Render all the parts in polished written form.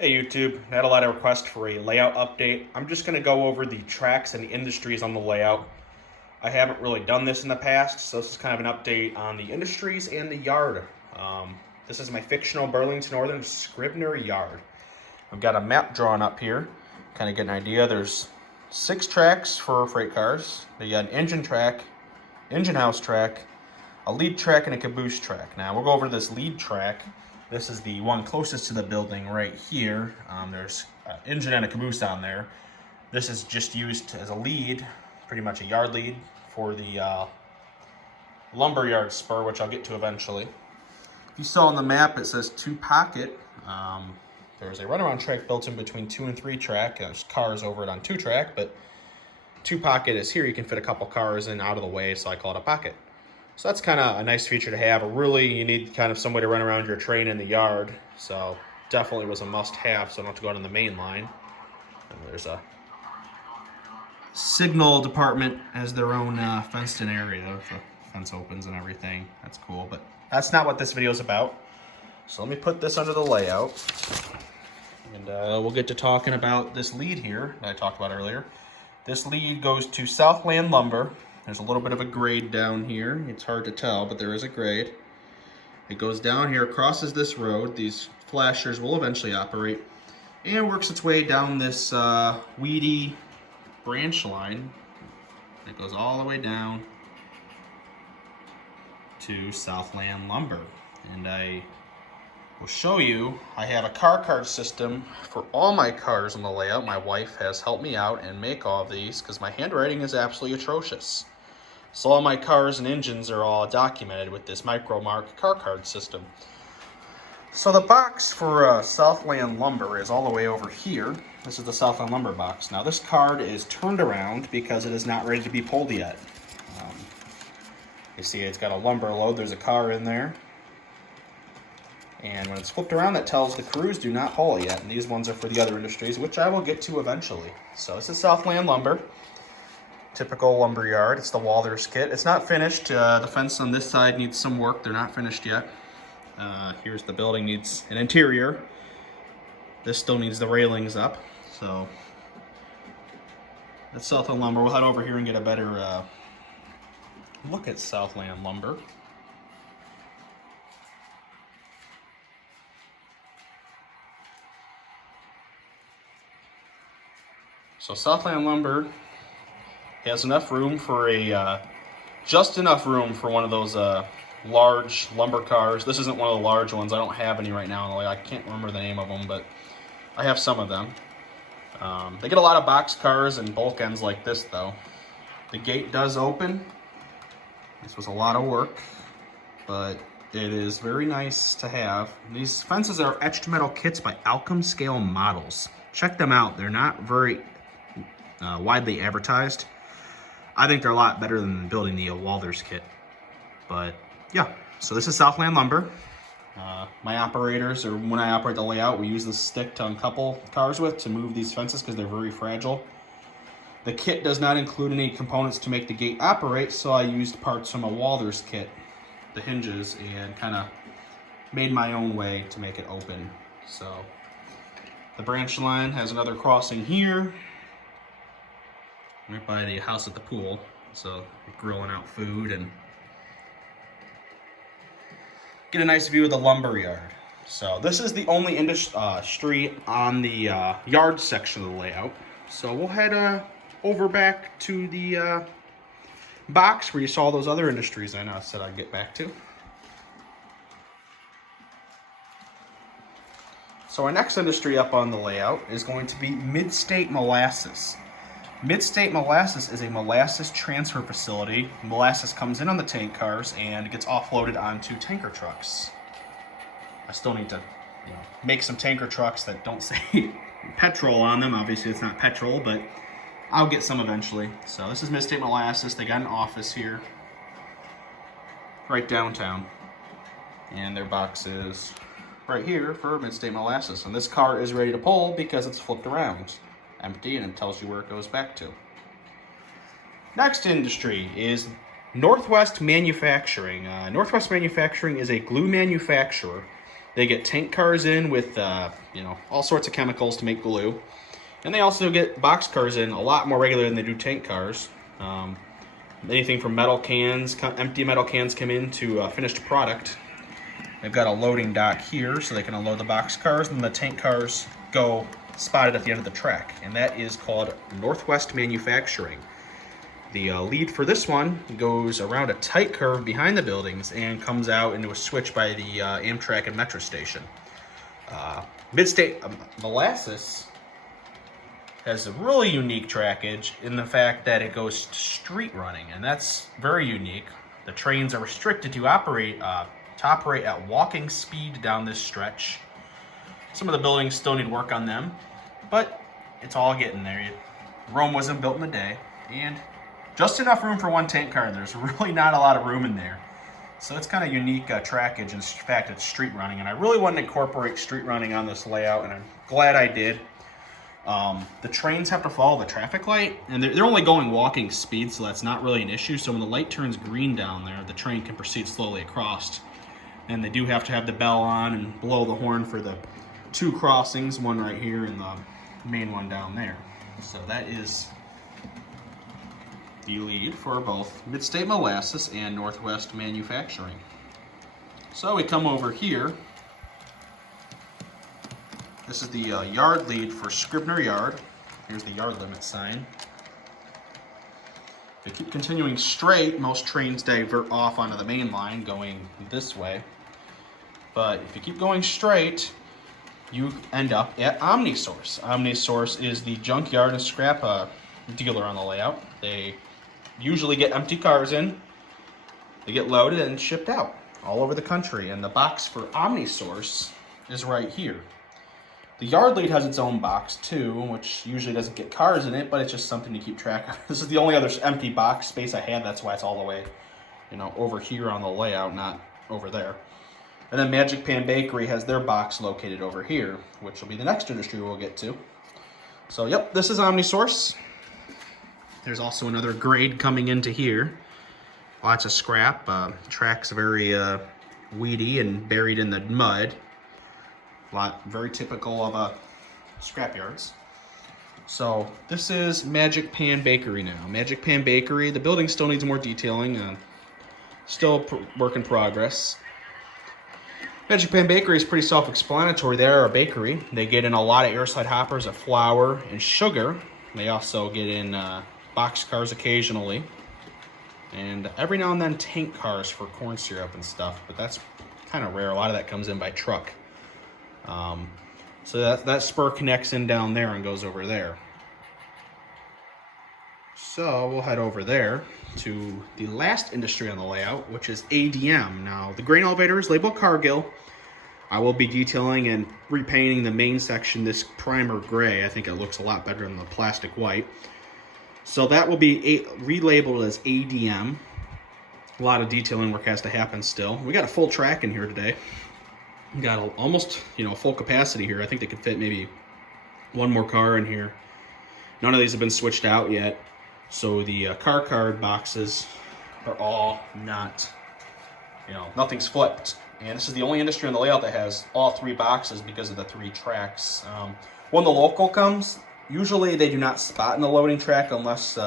Hey YouTube, I had a lot of requests for a layout update. I'm just going to go over the tracks and the industries on the layout. I haven't really done this in the past, so this is kind of an update on the industries and the yard. This is my fictional Burlington Northern Scribner yard. I've got a map drawn up here, kind of get an idea. There's 6 tracks for freight cars. You got an engine track, engine house track, a lead track, and a caboose track. Now we'll go over this lead track. This is the one closest to the building right here. There's an engine and a caboose on there. This is just used as a lead, pretty much a yard lead for the lumber yard spur, which I'll get to eventually. If you saw on the map, it says 2 pocket. There's a runaround track built in between 2 and 3 track. There's cars over it on 2 track, but 2 pocket is here. You can fit a couple cars in out of the way, so I call it a pocket. So that's kind of a nice feature to have. Really, you need kind of some way to run around your train in the yard. So definitely was a must-have, so I don't have to go out on the main line. And there's a signal department has their own fenced-in area. The fence opens and everything. That's cool, but that's not what this video is about. So let me put this under the layout. And we'll get to talking about this lead here that I talked about earlier. This lead goes to Southland Lumber. There's a little bit of a grade down here. It's hard to tell, but there is a grade. It goes down here, crosses this road. These flashers will eventually operate, and works its way down this weedy branch line. It goes all the way down to Southland Lumber. And I will show you, I have a car card system for all my cars on the layout. My wife has helped me out and make all of these because my handwriting is absolutely atrocious. So all my cars and engines are all documented with this micro-mark car card system. So the box for Southland Lumber is all the way over here. This is the Southland Lumber box. Now this card is turned around because it is not ready to be pulled yet. You see it's got a lumber load. There's a car in there. And when it's flipped around, that tells the crews do not haul it yet. And these ones are for the other industries, which I will get to eventually. So this is Southland Lumber. Typical lumber yard. It's the Walthers kit. It's not finished. The fence on this side needs some work. They're not finished yet. Here's the building, needs an interior. This still needs the railings up. So that's Southland Lumber. We'll head over here and get a better look at Southland Lumber. So Southland Lumber has enough room for just enough room for one of those large lumber cars. This isn't one of the large ones. I don't have any right now. I can't remember the name of them, but I have some of them. They get a lot of box cars and bulk ends like this, though. The gate does open. This was a lot of work, but it is very nice to have. These fences are etched metal kits by Alchem Scale Models. Check them out. They're not very widely advertised. I think they're a lot better than building the Walthers kit. But yeah, so this is Southland Lumber. My operators, or when I operate the layout, we use this stick to uncouple cars with to move these fences because they're very fragile. The kit does not include any components to make the gate operate, so I used parts from a Walthers kit, the hinges, and kind of made my own way to make it open. So the branch line has another crossing here, right by the house at the pool, so grilling out food and get a nice view of the lumber yard. So this is the only industry on the yard section of the layout. So we'll head over back to the box where you saw those other industries I said I'd get back to. So our next industry up on the layout is going to be Mid-State Molasses. Mid-State Molasses is a molasses transfer facility. Molasses comes in on the tank cars and gets offloaded onto tanker trucks. I still need to make some tanker trucks that don't say petrol on them. Obviously it's not petrol, but I'll get some eventually. So this is Mid-State Molasses. They got an office here right downtown, and their box is right here for Mid-State Molasses. And this car is ready to pull because it's flipped around. Empty, and it tells you where it goes back to. Next industry is Northwest Manufacturing. Northwest Manufacturing is a glue manufacturer. They get tank cars in with, all sorts of chemicals to make glue. And they also get box cars in a lot more regular than they do tank cars. Anything from metal cans, empty metal cans come in to finished product. They've got a loading dock here so they can unload the box cars, and the tank cars go spotted at the end of the track. And that is called Northwest Manufacturing. The lead for this one goes around a tight curve behind the buildings and comes out into a switch by the Amtrak and Metro station. Midstate Molasses has a really unique trackage in the fact that it goes street running, and that's very unique. The trains are restricted to operate at walking speed down this stretch. Some of the buildings still need work on them, but it's all getting there. Rome wasn't built in a day, and just enough room for one tank car. There's really not a lot of room in there. So it's kind of unique trackage, and in fact it's street running, and I really wanted to incorporate street running on this layout, and I'm glad I did. The trains have to follow the traffic light, and they're only going walking speed, so that's not really an issue. So when the light turns green down there, the train can proceed slowly across. And they do have to have the bell on and blow the horn for the two crossings, one right here and the main one down there. So that is the lead for both Midstate Molasses and Northwest Manufacturing. So we come over here. This is the yard lead for Scribner Yard. Here's the yard limit sign. If you keep continuing straight, most trains divert off onto the main line going this way. But if you keep going straight, you end up at OmniSource. OmniSource is the junkyard and scrap dealer on the layout. They usually get empty cars in, they get loaded and shipped out all over the country. And the box for OmniSource is right here. The yard lead has its own box too, which usually doesn't get cars in it, but it's just something to keep track of. This is the only other empty box space I had. That's why it's all the way, over here on the layout, not over there. And then Magic Pan Bakery has their box located over here, which will be the next industry we'll get to. So, yep, this is OmniSource. There's also another grade coming into here. Lots of scrap. Track's very weedy and buried in the mud. Very typical of scrap yards. So this is Magic Pan Bakery now. Magic Pan Bakery, the building still needs more detailing. Still work in progress. Magic Pan Bakery is pretty self-explanatory. They are a bakery. They get in a lot of airside hoppers of flour and sugar. They also get in box cars occasionally. And every now and then tank cars for corn syrup and stuff. But that's kind of rare. A lot of that comes in by truck. So that spur connects in down there and goes over there. So we'll head over there to the last industry on the layout, which is ADM. Now, the grain elevator is labeled Cargill. I will be detailing and repainting the main section this primer gray. I think it looks a lot better than the plastic white. So that will be relabeled as ADM. A lot of detailing work has to happen still. We got a full track in here today. We got almost, full capacity here. I think they could fit maybe one more car in here. None of these have been switched out yet. So the car card boxes are all not, nothing's flipped. And this is the only industry on the layout that has all three boxes because of the three tracks. When the local comes, usually they do not spot in the loading track unless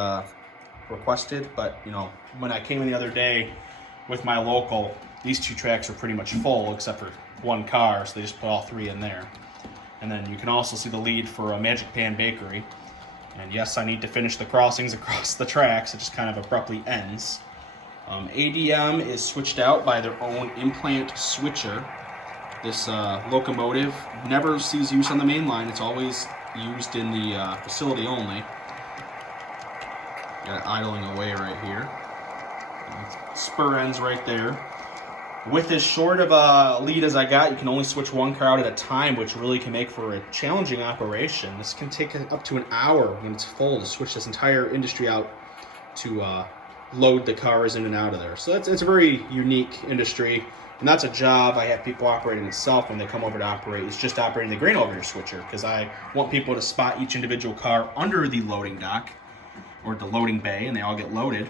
requested. But, when I came in the other day with my local, these two tracks are pretty much full except for one car, so they just put all three in there. And then you can also see the lead for a Magic Pan Bakery. And yes, I need to finish the crossings across the tracks. It just kind of abruptly ends. ADM is switched out by their own implant switcher. This locomotive never sees use on the main line. It's always used in the facility only. Got it idling away right here. Spur ends right there. With as short of a lead as I got, you can only switch one car out at a time, which really can make for a challenging operation. This can take up to an hour when it's full to switch this entire industry out to load the cars in and out of there. So it's a very unique industry, and that's a job I have people operating itself when they come over to operate. It's just operating the grain elevator switcher, because I want people to spot each individual car under the loading dock or the loading bay, and they all get loaded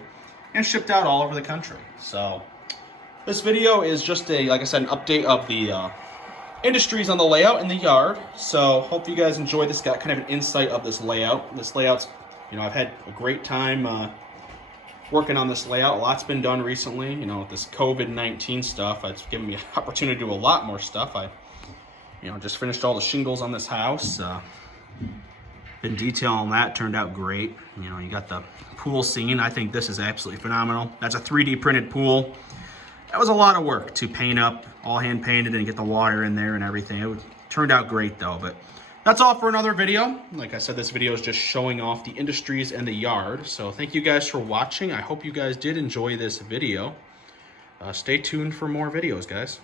and shipped out all over the country. So this video is just like I said, an update of the industries on the layout in the yard. So hope you guys enjoy this. Got kind of an insight of this layout. This layout's, I've had a great time working on this layout. A lot's been done recently. With this COVID-19 stuff, it's given me an opportunity to do a lot more stuff. I just finished all the shingles on this house. Been detailing that, turned out great. You got the pool scene. I think this is absolutely phenomenal. That's a 3D printed pool. That was a lot of work to paint up, all hand painted, and get the water in there and everything. It turned out great though, but that's all for another video. Like I said, this video is just showing off the industries and the yard. So thank you guys for watching. I hope you guys did enjoy this video. Stay tuned for more videos, guys.